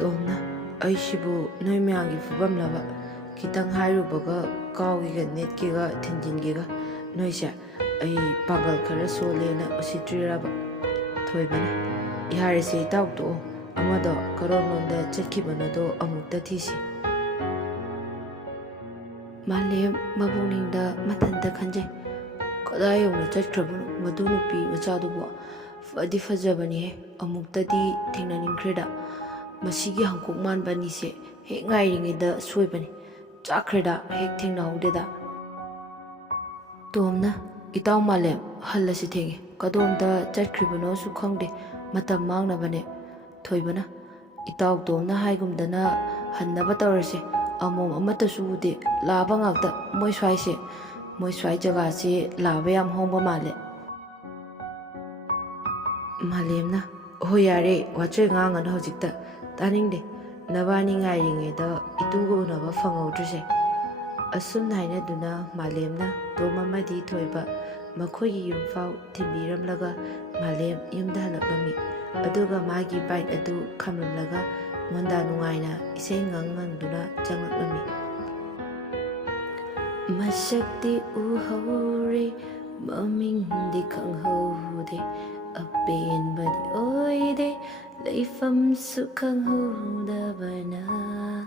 Tomna, Aishibu, Noimiangi Fubam Lava, Kitang Hairubaga, Kaugiga, Netkiga, Tinjingiga, Noisha, a Pagal Karasolena, Ositraba, Thoibana, Iharise Tauto, Amado, Karonda, Chekibanado, Amutatisi. Malim, Mabuninda, Matanta Kanje, Kodayum, TAKHRABA, Madunupi, Machadubo, Fadi Fajabani, Amuktadi, Tinanin Creda. Masigi Hangkok Man Banise, Hek Ngairing the Swibani, TAKHRABA, Hek Ting Naudeda. Tomna, Itau Malem, Hallasitting, Kadonda, TAKHRABA Sukongde, Matamang Nabane, Thoibana, Itau Tomna Haigum Dana, Hanabatarse, Amom Amatasude, Labang of the Moiswaise, Moiswai Jagase, Labeam Homba Male. Malemna, Hoyare, watching on and Hojita. Tanning Navani Iring the Itugo Nava Fangodrese. Asum Nina Duna, Malemna, Doma Madi Toiba, Makoyi Yumfau, Timbiram Laga, Malem Yumdalabami, Aduga Magi Bite Adu, Kamlam Laga, Manda Nuaina, Isengang Duna, Janglami Mashakti Uhore, Mumming the Kang Hode, a pain but oide. Leifam sukang huda bana.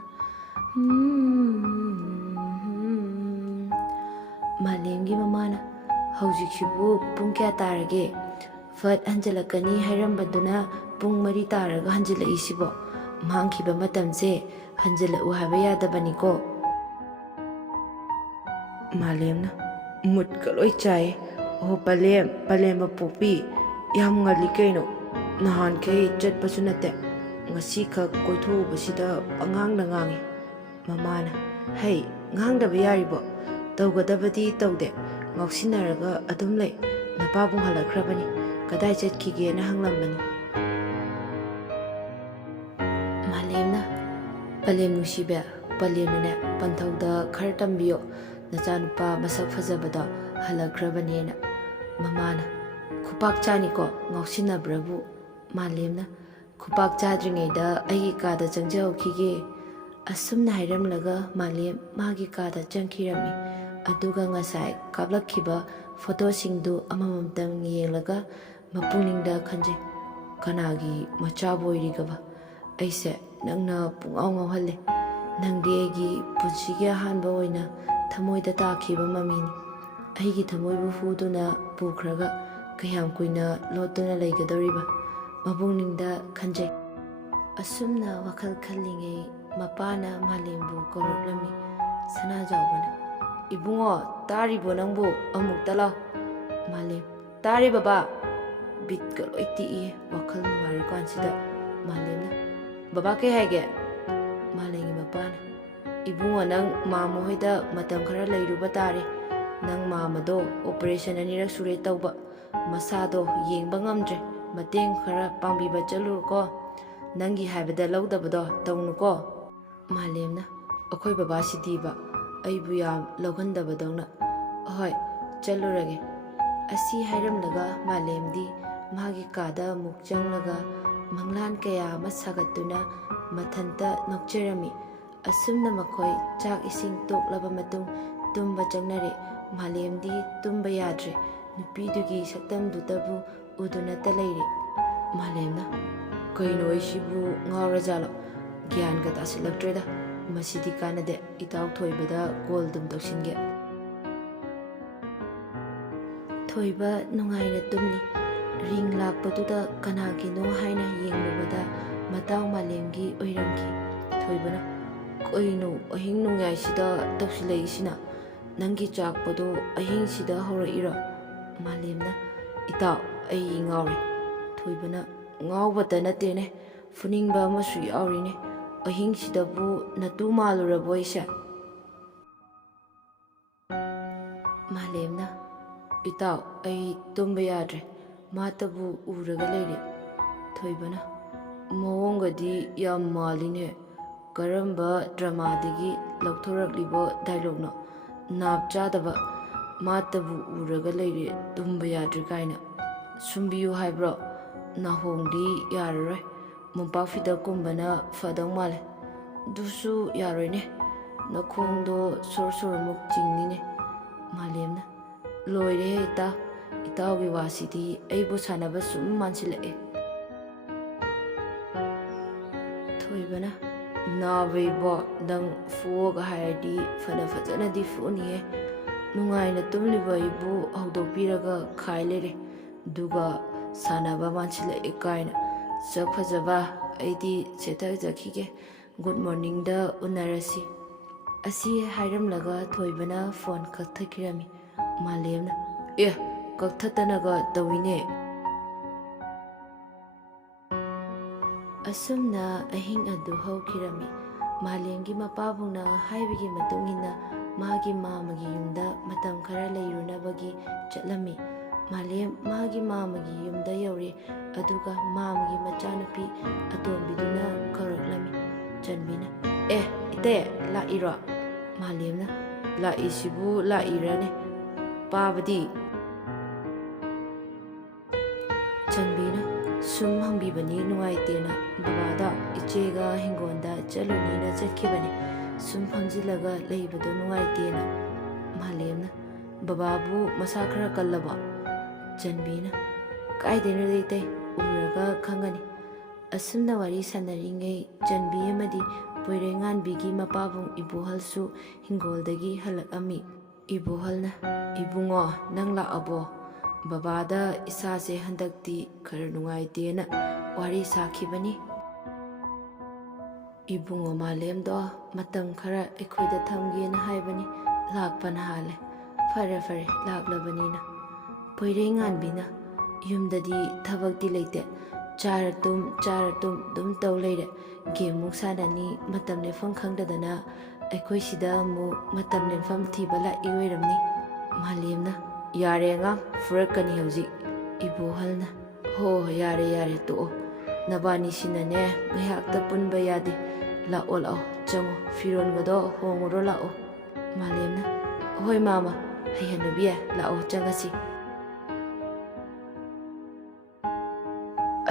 Malemgi mamana, Haujikibu, Punka Tarage, Fat Angelakani, Hiram Baduna, Pung Mari Taraga, Angela Isibo, Manki Bamatamse, Angela Uhavea da Banico. Malemna, Mutkaloi chai, O Palema Popi, Yamga Likeno. Nahan kay jet pasunate, ngasi ka koitho basida angang na ngangi. Mamana, hey, ngang da bayaribo, tawgadabadi tawde, ngoksinaraga adum lay, napabong halakrabani, kaday jet kige na hanglambani. Malemna, Palem nusibe, Palemna, Pantawda Kartambiyo, Nachanupa masak fazabada, halakrabani na. Mamana, Kupak chaniko, ngoksina brabu. Malemna, Kupak Chadringeda, Aika the Jangjao Kige, Asum Hiram Laga, Malem, Magika the Jankirami, Aduga Ngasai, Kabla Kiba, Photo Singdu, Amam Dang Yelaga, Mapuning da Kanje, Kanagi, Machabo Rigaba. I said, Nangna Pungong Hale, Nangdegi, Putsiga Hanboina, THAMOIDA Takiba Mamini, Aigi Tamoibu Fuduna, Pukraga, Kayam Quina, Lotuna Lagadoriba. Mabuninda Kanje Asumna Wakal Kalinge Mapana Malimbu Koroklami Sana Jawbana Ibungo Tari Bonambu Amuktala Malim Tari Baba Bit Kaloiti Wakal Marikansida Malimna Baba Ke Hage Malingi Mapana Ibungo Nang Mamohida Matam Kara Layruba Tari Nang Mamado Operation Anirak Sure Tauba Masado Ying Bangamdre Mateng Kara Pambi Bajalurko, Nangi Habida Laudabado, Daunuko, Malemna, Okoi Babasi Diba, Aibuyam, Logandabadona, Ahoy, Jalurage, Asi Hiram Laga, Malemdi, Magikada, Mukjang Laga, Manglan Kaya, Masagatuna, Matanta, Nokjerami, Asumna Makoi, Chak Ising Tok Labamatung, Tumba Jangnare, Malemdi, Tumba Yadre, Nupidugi, Saktam Dutabu. Udunata Lady Malemna Kaino Shibu Ngorajalo Gian Gatasilactreda Masidi Canada Itau Thoibada Goldum Doxinge Thoiba Nungaina Tumni Ring Lakpatuda Kanaki no Haina Yingbada Matau Malemgi Oiramki Thoibana Koino Ahing Nungai Sida Doxilay Sina Nangi Chakpado Ahing Sida Hora Ira Malemna Itau Ay Ngauri Thoibana Ngawbata Natene Funingba Masu Aurine Ahing Sidabu Natu Malura Boysa Malemna Itau Ay Tumbayadre Matabu Uraga Lady Thoibana Moongadi Yam Maline Karamba Drama Digi Loktorak Libo Dialogue Nab Jadaba Matabu Uraga Lady Tumbayadre Kaina Sumbiyu Hybro Nahongdi Yarre ꯃꯣꯝꯄꯥꯛ ꯐꯤꯗꯛꯀꯨꯝꯕꯅ ꯐꯗꯧ ꯃꯥꯜꯂꯦ ꯑꯗꯨꯁꯨ ꯌꯥꯔꯣꯏꯅꯦ ꯅꯈꯣꯡꯗꯣ ꯁꯣꯔ ꯁꯣꯔꯃꯨꯛ ꯆꯤꯡꯅꯤꯅꯦ ꯃꯥꯂꯦꯝꯅ ꯂꯣꯏꯔꯦꯍꯦ ꯏꯇꯥꯎꯒꯤ ꯋꯥꯁꯤꯗꯤ ꯑꯩꯕꯨ ꯁꯥꯟꯅꯕ ꯁꯨꯝ ꯃꯥꯟꯁꯤꯜꯂꯛꯑꯦ ꯊꯣꯏꯕꯅ ꯅꯥꯕ ꯏꯕꯣ ꯅꯪ ꯐꯨꯑꯣꯒ ꯍꯥꯏꯔꯗꯤ ꯐꯖꯅꯗꯤ ꯐꯨꯅꯤꯍꯦ ꯅꯨꯡꯉꯥꯏꯅ ꯇꯨꯝꯂꯤꯕ ꯑꯩꯕꯨ ꯍꯧꯗꯣꯛꯄꯤꯔꯒ ꯈꯥꯏ ꯂꯩꯔꯦ ꯑꯗꯨꯒ ꯁꯥꯟꯅꯕ ꯃꯥꯟꯁꯤꯜꯂꯛꯑꯦ ꯀꯥꯏꯅ ꯁꯛ ꯐꯖꯕ ꯑꯩꯗꯤ ꯁꯦꯠꯊꯖꯈꯤꯒꯦ ꯒꯨꯗ ꯃꯣꯔꯅꯤꯡꯗ ꯎꯅꯔꯁꯤ ꯑꯁꯤ ꯍꯥꯏꯔꯝꯂꯒ ꯊꯣꯏꯕꯅ ꯐꯣꯟ ꯀꯛꯊꯠꯈꯤꯔꯝꯃꯤ ꯃꯥꯂꯦꯝꯅ ꯀꯛꯊꯠꯇꯅꯒ ꯇꯧꯏꯅꯦ ꯑꯁꯨꯝꯅ ꯑꯍꯤꯡ ꯑꯗꯨ ꯍꯧꯈꯤꯔꯝꯃꯤ ꯃꯥꯂꯦꯝꯒꯤ ꯃꯄꯥꯕꯨꯡꯅ ꯍꯥꯏꯕꯒꯤ ꯃꯇꯨꯡ ꯏꯟꯅ ꯃꯥꯒꯤ ꯃꯥꯃꯒꯤ ꯌꯨꯝꯗ ꯃꯇꯝ ꯈꯔ ꯂꯩꯔꯨꯅꯕꯒꯤ ꯆꯠꯂꯝꯃꯤ ꯃꯥꯂꯦꯝ ꯃꯥꯒꯤ ꯃꯥꯃꯒꯤ ꯌꯨꯝꯗ ꯌꯧꯔꯦ ꯑꯗꯨꯒ ꯃꯥꯃꯒꯤ ꯃꯆꯥꯅꯨꯄꯤ ꯑꯇꯣꯝꯕꯤꯗꯨꯅ ꯀꯧꯔꯛꯂꯝꯃꯤ ꯆꯟꯕꯤꯅ ꯏꯇꯦ ꯂꯥꯛꯏꯔꯣ ꯃꯥꯂꯦꯝꯅ ꯂꯥꯛꯏꯁꯤꯕꯨ ꯂꯥꯛꯏꯔꯅꯦ ꯄꯥꯕꯗꯤ ꯆꯟꯕꯤꯅ ꯁꯨꯝ ꯍꯪꯕꯤꯕꯅꯤ ꯅꯨꯡꯉꯥꯏꯇꯦꯅ ꯕꯕꯥꯗ ꯏꯆꯦꯒ ꯍꯤꯡꯒꯣꯜꯗ ꯆꯠꯂꯨꯅꯤꯅ ꯆꯠꯈꯤꯕꯅꯤ ꯁꯨꯝ ꯐꯝꯖꯤꯜꯂꯒ ꯂꯩꯕꯗꯣ ꯅꯨꯡꯉꯥꯏꯇꯦꯅ ꯃꯥꯂꯦꯝꯅ ꯕꯕꯥꯕꯨ ꯃꯁꯥ ꯈꯔ ꯀꯜꯂꯕꯣ ꯆꯟꯕꯤꯅ ꯀꯥꯏꯗꯩꯅꯣ ꯂꯩꯇꯩ ꯎꯔꯒ ꯈꯪꯒꯅꯤ ꯑꯁꯨꯝꯅ ꯋꯥꯔꯤ ꯁꯥꯟꯅꯔꯤꯉꯩ ꯆꯟꯕꯤ ꯑꯃꯗꯤ ꯄꯣꯏꯔꯩꯉꯥꯟꯕꯤꯒꯤ ꯃꯄꯥꯕꯨꯡ ꯏꯕꯣꯍꯜꯁꯨ ꯍꯤꯡꯒꯣꯜꯗꯒꯤ ꯍꯜꯂꯛꯑꯝꯃꯤ ꯏꯕꯣꯍꯜꯅ ꯏꯕꯨꯡꯉꯣ ꯅꯪ ꯂꯥꯛꯑꯕꯣ ꯕꯕꯥꯗ ꯏꯁꯥꯁꯦ ꯍꯟꯗꯛꯇꯤ ꯈꯔ ꯅꯨꯡꯉꯥꯏꯇꯦꯅ ꯋꯥꯔꯤ ꯁꯥꯈꯤꯕꯅꯤ ꯏꯕꯨꯡꯉꯣ ꯃꯥꯂꯦꯝꯗꯣ ꯃꯇꯝ ꯈꯔ ꯑꯩꯈꯣꯏꯗ ꯊꯝꯒꯦꯅ ꯍꯥꯏꯕꯅꯤ ꯂꯥꯛꯄꯅ ꯍꯥꯜꯂꯦ ꯐꯔꯦ ꯂꯥꯛꯂꯕꯅꯤꯅ ꯄꯣꯏꯔꯩꯉꯥꯟꯕꯤꯅ ꯌꯨꯝꯗꯗꯤ ꯊꯕꯛꯇꯤ ꯂꯩꯇꯦ ꯆꯥꯔ ꯇꯨꯝ ꯑꯗꯨꯝ ꯇꯧ ꯂꯩꯔꯦ ꯒꯦꯝꯃꯨꯛ ꯁꯥꯟꯅꯅꯤ ꯃꯇꯝ ꯂꯦꯟꯐꯝ ꯈꯪꯗꯗꯅ ꯑꯩꯈꯣই ꯁꯤꯗ ꯑꯃꯨꯛ ꯃꯇꯝ ꯂꯦꯟꯐꯝ ꯊꯤꯕ ꯂꯥꯛꯏ ꯑꯣꯏꯔꯝꯅꯤ ꯃꯥꯂꯦꯝꯅ ꯌꯥꯔꯦ ꯑꯉꯥꯡ ꯐꯨꯔꯛꯀꯅꯤ ꯍꯧꯖꯤꯛ ꯏꯕꯣꯍꯜꯅ ꯍꯣ ꯌꯥꯔꯦ ꯇꯣꯛꯑꯣ ꯅꯕꯥꯅꯤꯁꯤꯅꯅꯦ ꯉꯥꯏꯍꯥꯛꯇ ꯄꯨꯟꯕ ꯌꯥꯗꯦ ꯂꯥꯛꯑꯣ ꯆꯪꯉꯣ ꯐꯤꯔꯣꯟꯒꯗꯣ ꯍꯣꯡꯉꯨꯔꯣ ꯂꯥꯛꯑꯣ ꯃꯥꯂꯦꯝꯅ ꯍꯣꯏ ꯃꯥꯃ ꯍꯩꯍꯟꯅꯨꯕꯤ ꯂꯥꯛꯑꯣ ꯆꯪꯉꯁꯤ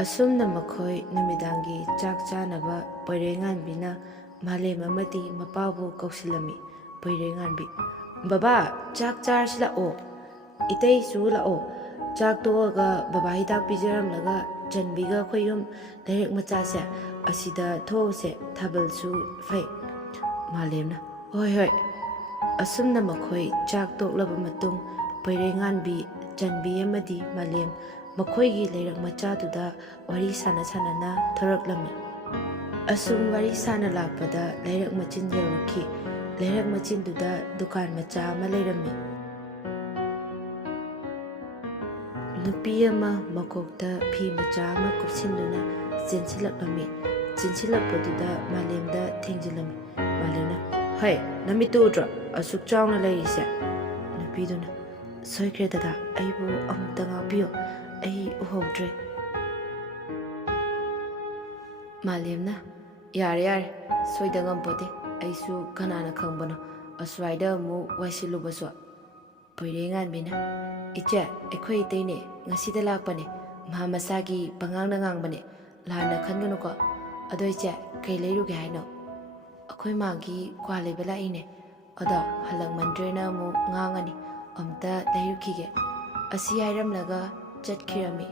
ꯑꯁꯨꯝꯅ ꯃꯈꯣꯏ ꯅꯨꯃꯤꯗꯥꯡꯒꯤ ꯆꯥꯛ ꯆꯥꯅꯕ ꯄꯣꯏꯔꯩꯉꯥꯟꯕꯤꯅ ꯃꯥꯂꯦꯝ ꯑꯃꯗꯤ ꯃꯄꯥꯕꯨ ꯀꯧꯁꯤꯜꯂꯝꯃꯤ ꯄꯣꯏꯔꯩꯉꯥꯟꯕꯤ ꯕꯕꯥ ꯆꯥꯛ ꯆꯥꯔꯁꯤ ꯂꯥꯛꯑꯣ ꯏꯇꯩꯁꯨ ꯂꯥꯛꯑꯣ ꯆꯥꯛ ꯇꯣꯛꯑꯒ ꯕꯕꯥ ꯍꯤꯗꯥꯛ ꯄꯤꯖꯔꯝꯂꯒ ꯆꯟꯕꯤꯒ ꯑꯩꯈꯣꯏ ꯌꯨꯝ ꯂꯩꯔꯛ ꯃꯆꯥꯁꯦ ꯑꯁꯤꯗ ꯊꯣꯛꯎꯁꯦ ꯊꯥꯕꯜꯁꯨ ꯐꯩ ꯃꯥꯂꯦꯝꯅ ꯍꯣꯏ ꯑꯁꯨꯝꯅ ꯃꯈꯣꯏ ꯆꯥꯛ ꯇꯣꯛꯂꯕ ꯃꯇꯨꯡ ꯄꯣꯏꯔꯩꯉꯥꯟꯕꯤ ꯆꯟꯕꯤ ꯑꯃꯗꯤ ꯃꯥꯂꯦꯝ ꯃꯈꯣꯏꯒꯤ ꯂꯩꯔꯛ ꯃꯆꯥꯗꯨꯗ ꯋꯥꯔꯤ ꯁꯥꯟꯅ ꯊꯣꯔꯛꯂꯝꯃꯤ ꯑꯁꯨꯝ ꯋꯥꯔꯤ ꯁꯥꯅ ꯂꯥꯛꯄꯗ ꯂꯩꯔꯛ ꯃꯆꯤꯟ ꯌꯧꯔꯛꯈꯤ ꯂꯩꯔꯛ ꯃꯆꯤꯟꯗꯨꯗ ꯗꯨꯀꯥꯟ ꯃꯆꯥ ꯑꯃ ꯂꯩꯔꯝꯃꯤ ꯅꯨꯄꯤ ꯑꯃ ꯃꯀꯣꯛꯇ ꯐꯤ ꯃꯆꯥ ꯑꯃ ꯀꯨꯞꯁꯤꯟꯗꯨꯅ ꯆꯦꯟꯁꯤꯜꯂꯛꯄꯗꯨꯗ ꯃꯥꯂꯦꯝꯗ ꯊꯦꯡꯖꯤꯜꯂꯝꯃꯤ ꯃꯥꯂꯦꯝꯅ ꯍꯩ ꯅꯃꯤꯠꯇꯨ ꯎꯗ꯭ꯔꯣ ꯑꯁꯨꯛ ꯆꯥꯎꯅ ꯂꯩꯔꯤꯁꯦ ꯅꯨꯄꯤꯗꯨꯅ ꯁꯣꯏꯈ꯭ꯔꯦ ꯗꯗꯥ ꯑꯩꯕꯨ ꯑꯃꯨꯛꯇ ꯉꯥꯛꯄꯤꯌꯨ ꯑꯩ ꯎꯍꯧꯗ꯭ꯔꯦ ꯃꯥꯂꯦꯝꯅ ꯌꯥꯔꯦ ꯁꯣꯏꯗ ꯉꯝꯄꯣꯠꯇꯦ ꯑꯩꯁꯨ ꯀꯅꯥꯅ ꯈꯪꯕꯅꯣ ꯑꯁ꯭ꯋꯥꯏꯗ ꯑꯃꯨꯛ ꯋꯥꯏꯁꯤꯜꯂꯨꯕꯁꯨ ꯄꯣꯏꯔꯩꯉꯥꯟꯕꯤꯅ ꯏꯆꯦ ꯑꯩꯈꯣꯏ ꯏꯇꯩꯅꯦ ꯉꯁꯤꯗ ꯂꯥꯛꯄꯅꯦ ꯃꯥ ꯃꯁꯥꯒꯤ ꯄꯉꯥꯡꯗ ꯉꯥꯡꯕꯅꯦ ꯂꯥꯟꯅ ꯈꯟꯒꯅꯨꯀꯣ ꯑꯗꯣ ꯏꯆꯦ ꯀꯩ ꯂꯩꯔꯨꯒꯦ ꯍꯥꯏꯅꯣ ꯑꯩꯈꯣꯏ ꯃꯥꯒꯤ ꯀ꯭ꯋꯥ ꯂꯩꯕ ꯂꯥꯛꯏꯅꯦ ꯑꯗꯣ ꯍꯜꯂꯛꯃꯟꯗ꯭ꯔꯦꯅ ꯑꯃꯨꯛ ꯉꯥꯡꯉꯅꯤ ꯑꯝꯇ ꯂꯩꯔꯨꯈꯤꯒꯦ ꯑꯁꯤ ꯍꯥꯏꯔꯝꯂꯒ ꯆꯠꯈꯤꯔꯝꯃꯤ